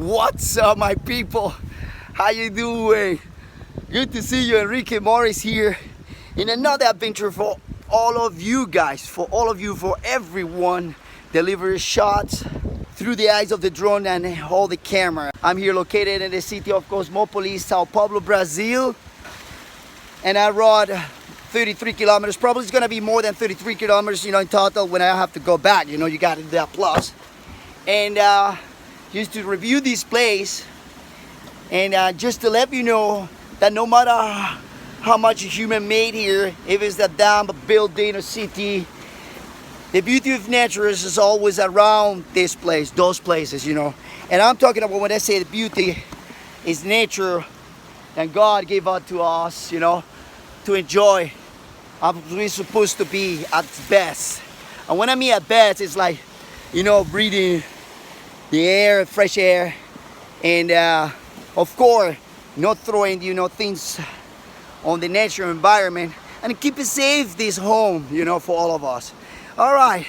What's up, my people? How you doing? Good to see you. Enrique Morris here in another adventure for all of you guys, for everyone. Deliver shots through the eyes of the drone and hold the camera. I'm here located in the city of Cosmópolis, Sao Paulo, Brazil, and I rode 33 kilometers. Probably it's gonna be more than 33 kilometers, in total when I have to go back. You got that plus. And just to review this place, and just to let you know that no matter how much human made here, if it's a dam, a building, a city, the beauty of nature is always around this place, those places, And I'm talking about, when I say the beauty, is nature, and God gave out to us, to enjoy. We're supposed to be at best. And when I mean at best, it's like, breathing the air, fresh air, and of course, not throwing, things on the natural environment, and keep it safe, this home, for all of us. All right.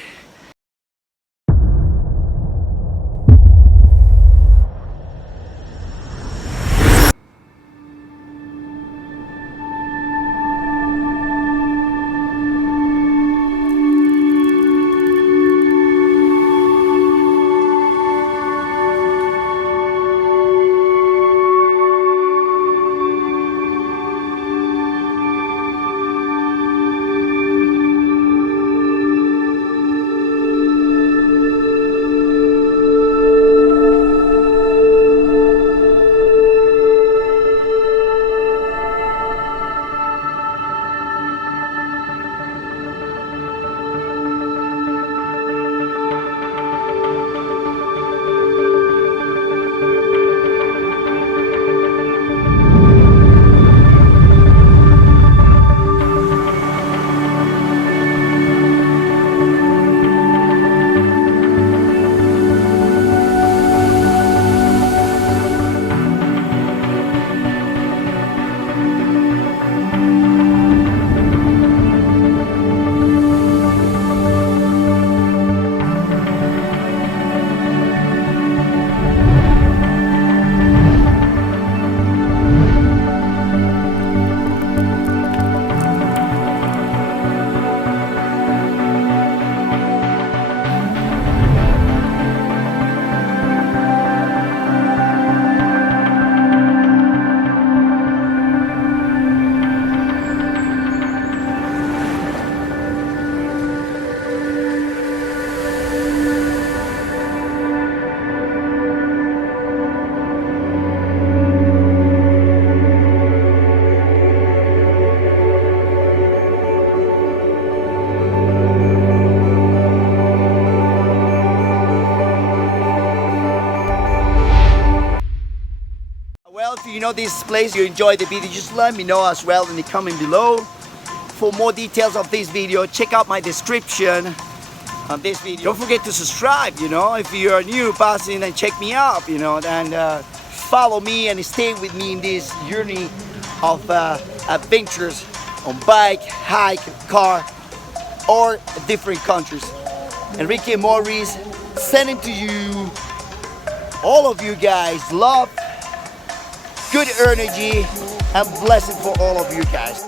Well, if you know this place, you enjoy the video, just let me know as well in the comment below. For more details of this video, check out my description of this video. Don't forget to subscribe, if you are new, pass in and check me out, and follow me and stay with me in this journey of adventures on bike, hike, car, or different countries. Enrique Morris sending to you, all of you guys, love, good energy, and blessing for all of you guys.